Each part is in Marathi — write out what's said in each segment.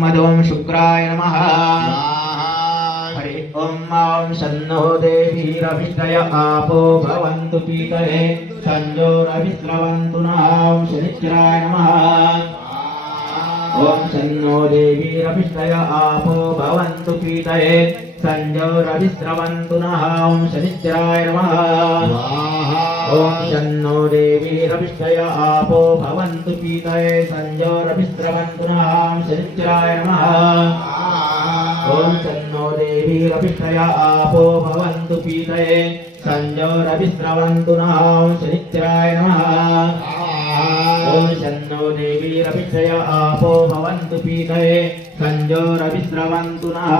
मधुं शुक्राय नमः। हरि ओम शन्नो देवीरभिष्टय आपो भवन्तु पीतये संजोरभिस्रवन्तु नः शनिश्चराय नमः। ओम शन्नो देवीरभिष्टय आपो भवन्तु पीतये संजोरभिस्रवन्तु नः शनिश्चराय नमः। ओम शन्नो देवीरभिष्टय आपो भवन्तु पीतये संजोरभिस्रवन्तु नः शनिश्चराय नमः। ओम शन्नो देवीरभिष्टय आपो भवन्तु पीतये संजोरभिस्रवन्तु नः शनिश्चराय नमः। ओम शन्नो देवीरभिष्टय आपो भवन्तु पीतये संजोरभिस्रवन्तु नः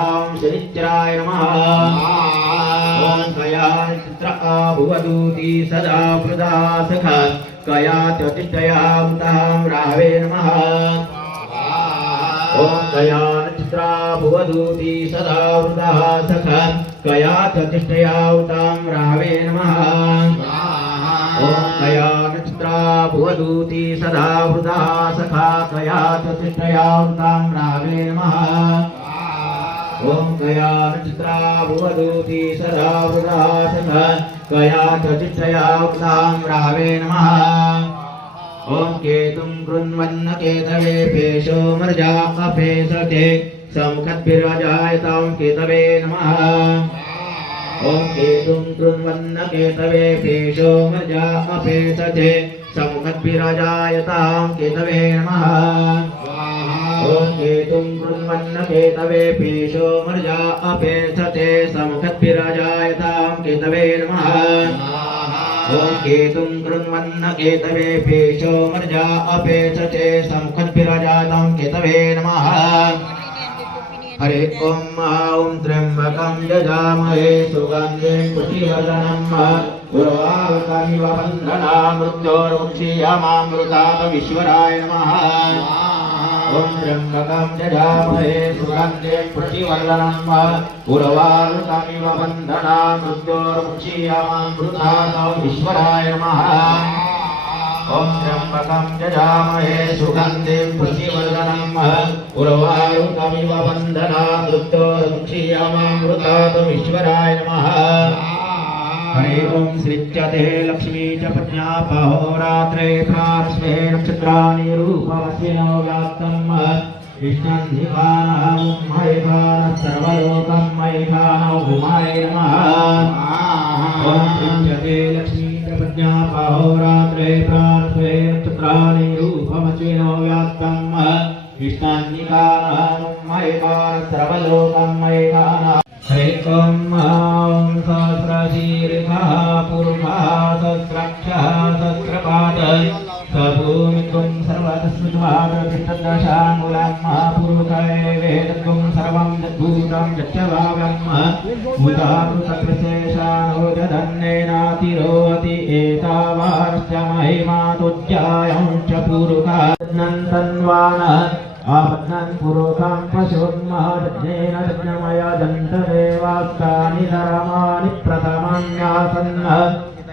शनिश्चराय नमः। ओम कया चित्र भुवदूती सदा वृदा सखा कया चतिष्ठयां रावे नमः। ओम कया चित्रा भुवदूती सदा वृदा सखा कया चतिष्ठयां रावे नमः। ओम कया चित्रा भुवदूती सदा वृदा सखा कया चतिष्ठयां रावे नमः। ओम कया चित्रा भुवदूती सदा वृदा सखा कया चतिष्ठयां रावे नमः। ओम केतुं कृण्वन्न केतवे पेशो मर्जा अपेसते समुखद्भिर्वजायतां केतवे नमः। ओम केतुं कृण्वन्न केतवे पेशो मर्जा अपेसते समुखद्भिर्वजायतां केतवे नमः। ओम केतुं कृण्वन्न केतवे पेशो मर्जा अपेसते समुखद्भिर्वजायतां केतवे नमः। ओम केतुं कृण्वन्न केतवे पेशो मर्जा अपेसते समुखद्भिर्वजायतां केतवे नमः। हरे ओम त्र्यंबकं यजामहे सुगन्धिं पुष्टिवर्धनम् उर्वारुकमिव बन्धनान् मृत्योर्मुक्षीयमामृतात् विश्वराय नमः। ओम त्र्यंबकं यजामहे सुगन्धिं पुष्टिवर्धनम् उर्वारुकमिव बन्धनान् मृत्योर्मुक्षीयमामृतात् विश्वराय नमः। ओम त्र्यंबकं यजामहे सुगन्धिं पुष्टिवर्धनम् उर्वारुकमिव बन्धनान् मृत्योर्मुक्षीयमामृतात् विश्वराय नमः। हरे ओम सृज्यते लक्ष्मी च प्रज्ञा अहोरात्रे पार्श्वे नक्षत्राणि रूपवस्विनो व्याप्तम् विष्णन्धिकानः मयिकानः सर्वलोकं मयिकानः उमाय नमः। ओम सृज्यते लक्ष्मी च प्रज्ञा अहोरात्रे पार्श्वे नक्षत्राणि रूपवस्विनो व्याप्तम् विष्णन्धिकानः मयिकानः सर्वलोकं मयिकानः। हरे ओम सहस्रशीर्षः पूर्वः सहस्राक्षः सहस्रपाद सभूमित्वं सर्वतस्मिन्वादतिष्ठदशाङ्गुलं महापूर्वकये वेदत्वं सर्वं यद्भूतं यच्चभावं भूतामृतकृशेषानो जधन्नेनातिरोहति एतावानश्च महिमा तुज्यायं च पूर्वकः नन्तन्वानः आपद्नं पुरोकां पशुन्महज्ञेन यज्ञमया दन्तदेवास्तानि धर्माणि प्रथमन्यासन्न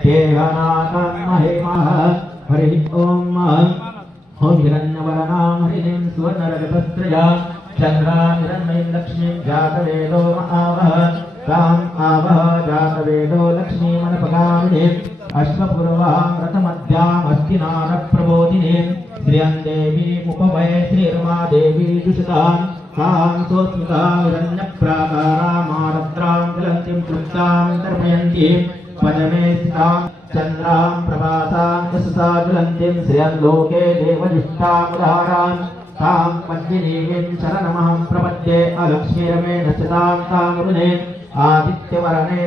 केहनाकं महिमः। हरि ओम हिरण्यवर्णां हरिणीं सुवर्णरजतस्त्रया चन्द्रामिरण्मयीं लक्ष्मीं जातवेदो आवह ताम् आवह जातवेदो लक्ष्मीमनपगामिनीम् अश्वपूर्वां रथमध्याम् अस्तिनारप्रबोधिनीम् श्रियं देवीमुपवये श्रीरुमादेवी दुषितां तां सोत्मिकां हिरण्यप्राकारामारद्रां ज्वलन्तीं तृप्तां दर्पयन्तीं पदमे स्थितां चन्द्रां प्रभासां यशसा ज्वलन्तीं श्रियं लोके देवनिष्ठामुदारां तां पद्मिनीं शरणमहं प्रपद्ये अलक्ष्मीरमेण स्थितां तां वृणे आदित्यवर्णे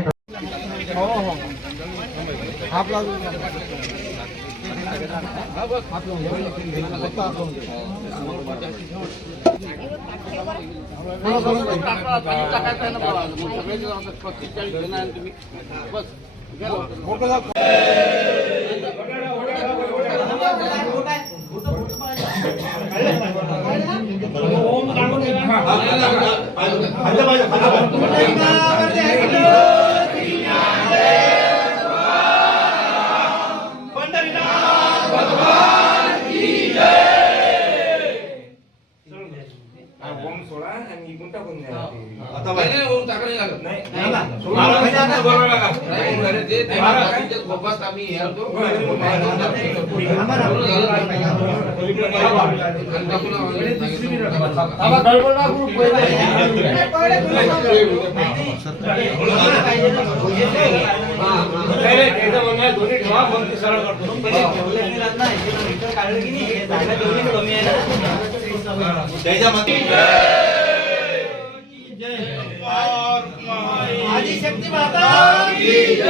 आदिशक्ती माता की जय।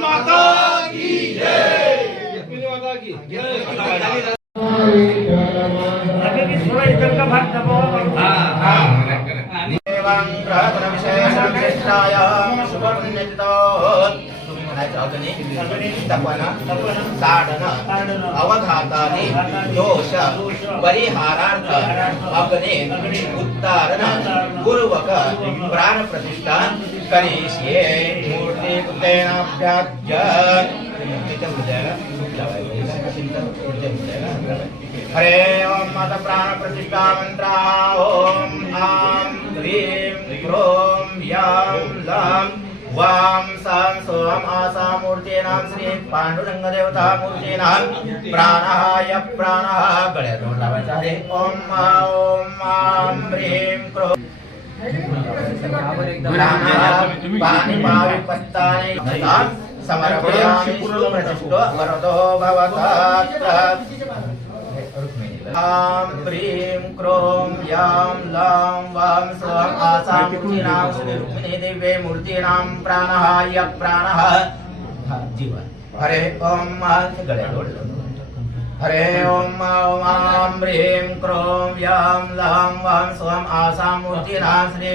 माता की जय। माता की जय। थोड़ा इधर का भाग दबाओ। एवं प्रहतन विशेषाय शुभपुण्यतितो तपन ताडन अवघातानि दोष परिहारार्थ अग्नि उत्तारण पूर्वक प्राण प्रतिष्ठा करिष्ये। मूर्ति कृतेनाभ्याज्य हरे ओम माता प्राण प्रतिष्ठा मंत्रा ओम आं ह्रीं क्रों यां लां वां सां सोम आसा मूर्तीनां श्री पांडुरंग देवता मूर्तीनां प्राणाय प्राणः गळे तोंड लावायचं आहे। ओम आं ह्रीं क्रों पाणी पावी पत्ताने समर्पयामि सुप्रतिष्ठो वरदो भवतात्। आं ह्रीं क्रों यां लां वां स्वां आसां मूर्तीनां श्री रुक्मिणी दिव्ये मूर्तीनां प्राणः य प्राणः जीवन। हरे ओम गळे हरे ओम आं ह्रीं क्रों यां लां वां स्वां आसां मूर्तीनां श्री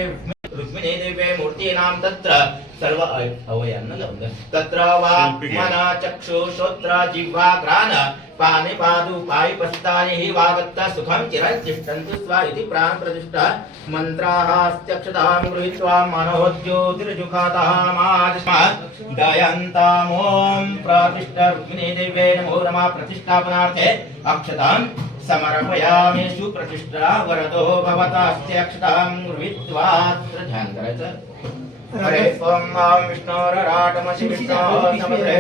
रुक्मिणी दिव्ये मूर्तीनां तत्र सर्व अवयवांना लावून तत्र वाक् मन चक्षु श्रोत्र जिह्वा घ्राण पाणी पादु पायी पस्तानि हि वागत्त सुखं चिरतिष्ठन्तु स्वा इति प्राण प्रतिष्ठा मंत्राः अस्त्यक्षतां गृहीत्वा मनोज्योतिर्जुखातः दयन्ताम् ॐ प्रतिष्ठ रुक्मिणी देव्यै नमो नमः। प्रतिष्ठापनार्थे अक्षतां समर्पयामि सुप्रतिष्ठा वरदो भवतास्ते अक्षतां गृहीत्वा ध्यान करायचं। हरे ओम विष्णोरराटमसि विष्णो समद्रे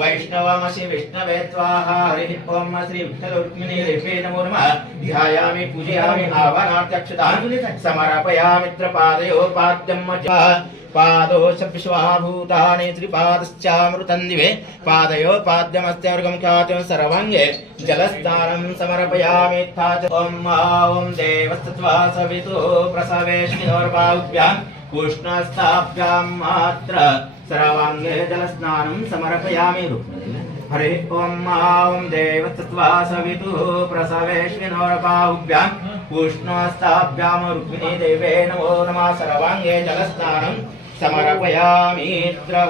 वैष्णवमसि विष्णवे स्वाहा। हरि ओम श्री विठ्ठल रुक्मिणी देवी नमो नमः। ध्यायामि पूजयामि आवाहनार्थक्षतां समर्पयामि पादयोः पाद्यं पादोश विश्वाभूतानि त्रिपादश्चामृतं दिवे पादयो पाद्यमस्त्यर्घं ख्यातं सर्वाङ्गे जलस्नानं समर्पयामि। ओम देवस्तत्वा सवितुः प्रसवेष्मिनोर्बाहुभ्यां कृष्णस्थाभ्यां मात्र सर्वाङ्गे जलस्नानं समर्पयामि। हरे ओम देवस्तत्वा सवितुः प्रसवेष्मिनोर्बाहुभ्यां कृष्णस्थाभ्यां रुक्मिणी देवे नमो नमः। सर्वाङ्गे जलस्नानं समर्पयामि।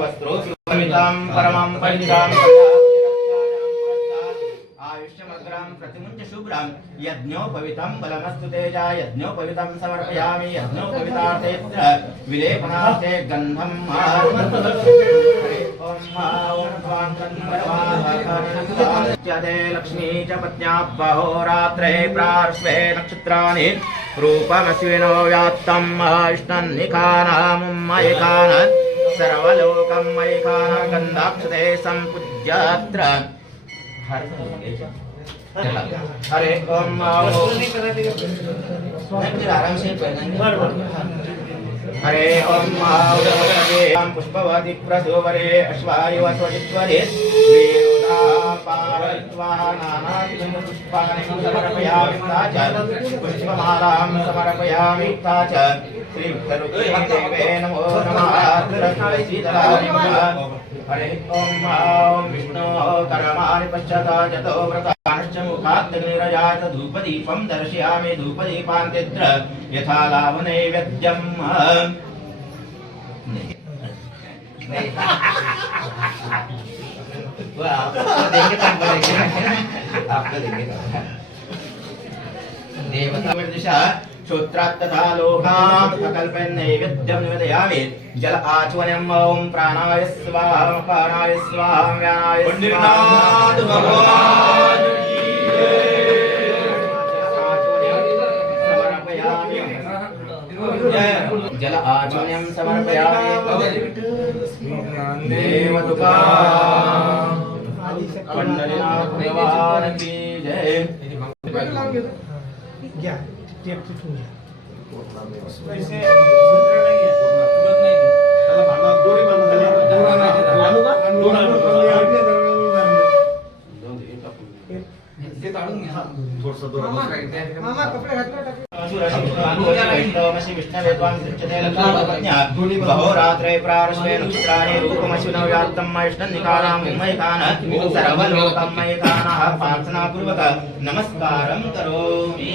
वस्त्रोपवितां परमं पवित्रां आयुष्यमग्रां प्रतिमुञ्च शुभ्रां यज्ञोपवितं बलमस्तु तेजा यज्ञोपवितं समर्पयामि। यज्ञोपवितार्थे विलेपनार्थे गन्धं लक्ष्मी च पत्न्या बहोरात्रे प्रार्श्वे नक्षत्राणि रूपमश्विनो व्यात्तं विष्णन्निखानामुम्मयिखान सर्वलोकं मयिखान गन्धाक्षते सम्पूज्यत्र। हरे ओम आराम से हरे ओम पुष्पवती प्रसोवरे अश्वायु स्वजित्वरे समर्पयामि पुष्पमालां समर्पयामि। श्री विठ्ठलदेवे नमो नमः। हरे ओम विष्णु कर्माणि पश्चात् जतो व्रताश्च मुखाग्निरजात धूपदीपं दर्शयामि। धूपदीपान्तेऽत्र यथा लावनैवेद्यम् देवता निर्दिशा श्रोत्रात् तथा लोकात् प्रकल्पेन नैवेद्यं निवेदयामि। जल आचमनम् ओम प्राणाय स्वाहा अपानाय स्वाहा व्यानाय स्वाहा। भगवान की जय। समर्पयामि जल आचमनीयं समर्पयामि देवदुका पंढरीनाथ भगवान की जय घ्या टेप तिथून घ्या पैसे मामा कपडे घातले प्रारस्वे नक्षत्राणि रूपमश्विनव्यात्तं मयष्टन्निकालां मयकान सर्वलोकं मयकानः प्रार्थनापूर्वक नमस्कारं करोमि।